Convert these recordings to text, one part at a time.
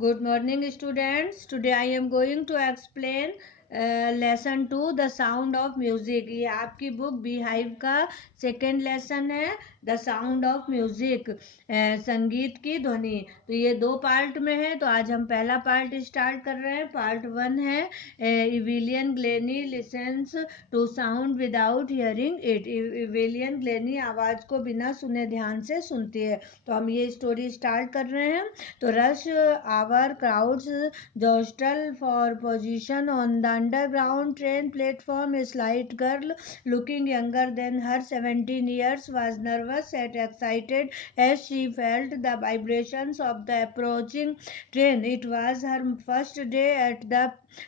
Good morning, students. Today I am going to explain lesson 2 The Sound of Music. ये आपकी book Beehive का second lesson है, the sound of music, संगीत की ध्वनि। तो ये दो पार्ट में है, तो आज हम पहला पार्ट स्टार्ट कर रहे हैं। पार्ट 1 है Evelyn Glennie listens to sound without hearing it. Evelyn Glennie आवाज को बिना सुने ध्यान से सुनती है। तो हम ये स्टोरी स्टार्ट कर रहे हैं। तो rush hour crowds jostle for position on the underground train platform. A slight girl looking younger than her 17 years was nervous and excited as she felt the vibrations of the approaching train. It was her first day at the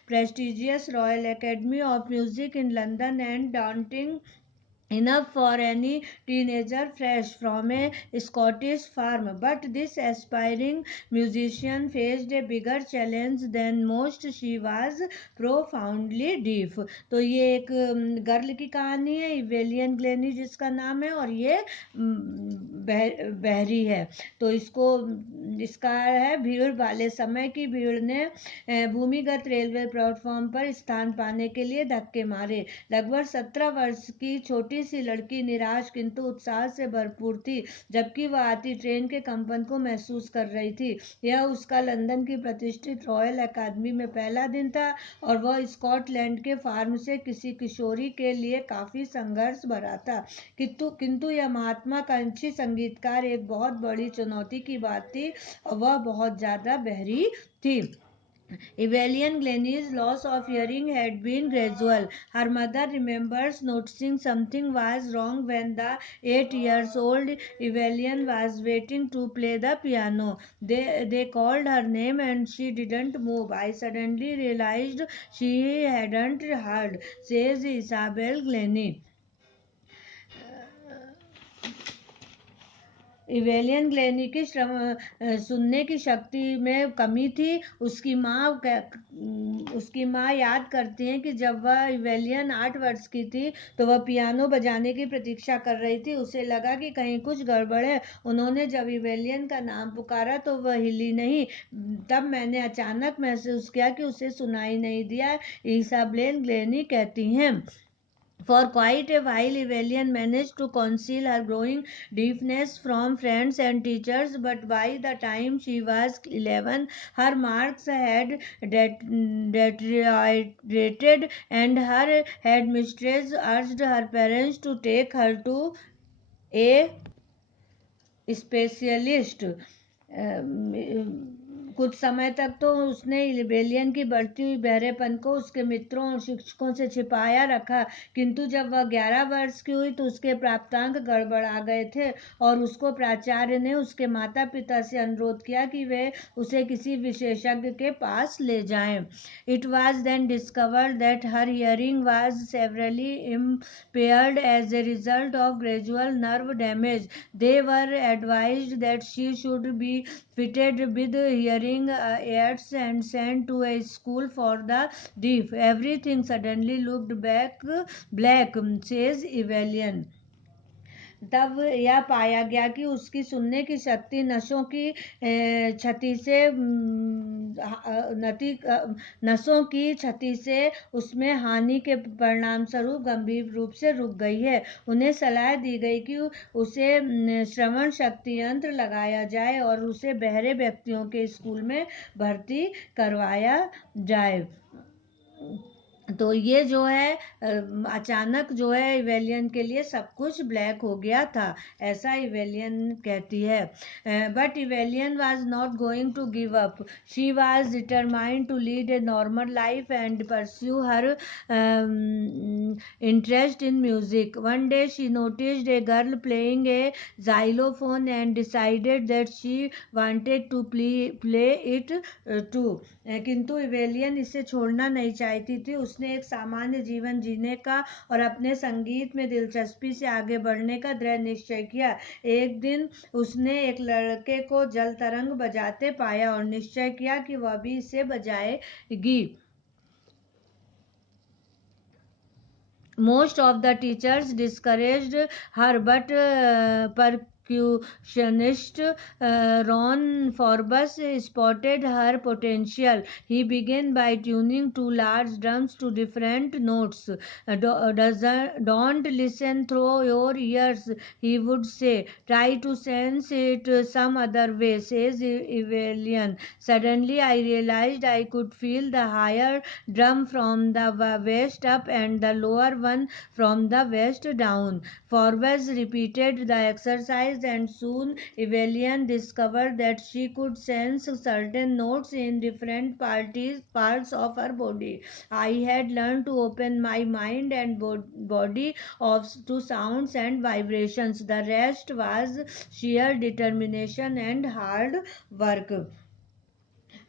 prestigious Royal Academy of Music in London, and daunting enough for any teenager fresh from a Scottish farm. But this aspiring musician faced a bigger challenge than most. She was profoundly deaf. तो ये एक girl की कहानी है, इवेलियन Glenny जिसका नाम है, और ये बहरी है। तो इसका है, भीड़ वाले समय की भीड़ ने भूमिगत रेलवे प्लेटफॉर्म पर स्थान पाने के लिए धक्के मारे। लगभग 17 वर्ष की छोटी सी लड़की निराश किंतु उत्साह से भरपूर थी जबकि वह आती ट्रेन के कंपन को महसूस कर रही थी। यह उसका लंदन की प्रतिष्ठित रॉयल अकादमी में पहला दिन था और वह स्कॉटलैंड के फार्म से किसी किशोरी के लिए काफी संघर्ष भरा था। किंतु यह महत्वाकांक्षी संगीतकार एक बहुत बड़ी चुनौती की बात थी और वह बहुत ज्यादा बहरी थी। Evelyn Glennie's loss of hearing had been gradual. Her mother remembers noticing something was wrong when the 8 years old Evelyn was waiting to play the piano. They called her name and she didn't move. I suddenly realized she hadn't heard, says Isabel Glennie. Evelyn Glennie की सुनने की शक्ति में कमी थी। उसकी माँ याद करती हैं कि जब वह इवेलियन 8 वर्ष की थी तो वह पियानो बजाने की प्रतीक्षा कर रही थी। उसे लगा कि कहीं कुछ गड़बड़ है। उन्होंने जब इवेलियन का नाम पुकारा तो वह हिली नहीं। तब मैंने अचानक महसूस किया कि उसे सुनाई नहीं दिया, इसाबेल ग्लेनी कहती हैं। For quite a while, Evelyn managed to conceal her growing deafness from friends and teachers, but by the time she was 11, her marks had deteriorated, and her headmistress urged her parents to take her to a specialist. कुछ समय तक तो उसने इवेलियन की बढ़ती हुई बहरेपन को उसके मित्रों और शिक्षकों से छिपाया रखा, किंतु जब वह 11 वर्ष की हुई तो उसके प्राप्तांक गड़बड़ आ गए थे और उसको प्राचार्य ने उसके माता पिता से अनुरोध किया कि वे उसे किसी विशेषज्ञ के पास ले जाएं। It was then discovered that her hearing was severely impaired as a result of gradual nerve damage. They were advised that she should be fitted with hearing aids and sent to a school for the deaf. Everything suddenly looked black, says Evelyn. तब यह पाया गया कि उसकी सुनने की शक्ति नसों की क्षति से नसों की क्षति से उसमें हानि के परिणाम स्वरूप गंभीर रूप से रुक गई है। उन्हें सलाह दी गई कि उसे श्रवण शक्ति यंत्र लगाया जाए और उसे बहरे व्यक्तियों के स्कूल में भर्ती करवाया जाए। तो ये जो है अचानक जो है इवेलियन के लिए सब कुछ ब्लैक हो गया था, ऐसा इवेलियन कहती है। But Evelyn was not going to give up. She was determined to lead a normal life and pursue her interest in music. One day she noticed a girl playing a xylophone and decided that she wanted to play it too. किंतु इवेलियन इसे छोड़ना नहीं चाहती थी। उसने एक सामान्य जीवन जीने का और अपने संगीत में दिलचस्पी से आगे बढ़ने का दृढ़ निश्चय किया। एक दिन उसने एक लड़के को जल तरंग बजाते पाया और निश्चय किया कि वह भी इसे बजाएगी। Most of the teachers discouraged her, but percussionist Ron Forbes spotted her potential. He began by tuning two large drums to different notes. Don't listen through your ears, he would say. Try to sense it some other way, says Evelyn. Suddenly, I realized I could feel the higher drum from the waist up and the lower one from the waist down. Forbes repeated the exercise, and soon Evelyn discovered that she could sense certain notes in different parts of her body. I had learned to open my mind and body to sounds and vibrations. The rest was sheer determination and hard work.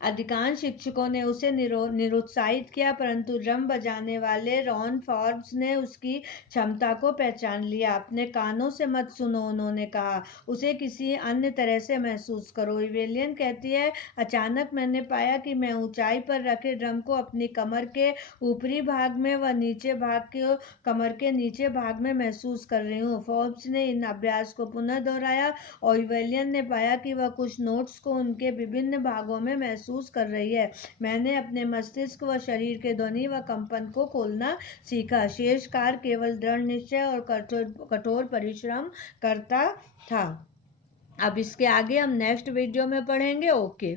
अधिकांश शिक्षकों ने उसे निरुत्साहित किया, परंतु drum बजाने वाले Ron Forbes ने उसकी क्षमता को पहचान लिया। अपने कानों से मत सुनो, उन्होंने कहा, उसे किसी अन्य तरह से महसूस करो। इवेलियन कहती है, अचानक मैंने पाया कि मैं ऊंचाई पर रखे ड्रम को अपनी कमर के ऊपरी भाग में व नीचे भाग के कमर के नीचे भाग में महसूस कर रही हूँ। फोर्ब्स ने इन अभ्यास को पुनः दोहराया और इवेलियन ने पाया कि वह कुछ नोट्स को उनके विभिन्न भागों में महसूस कर रही है। मैंने अपने मस्तिष्क व शरीर के ध्वनि व कंपन को खोलना सीखा। शेष कार्य केवल दृढ़ निश्चय और कठोर परिश्रम करता था। अब इसके आगे हम नेक्स्ट वीडियो में पढ़ेंगे। ओके।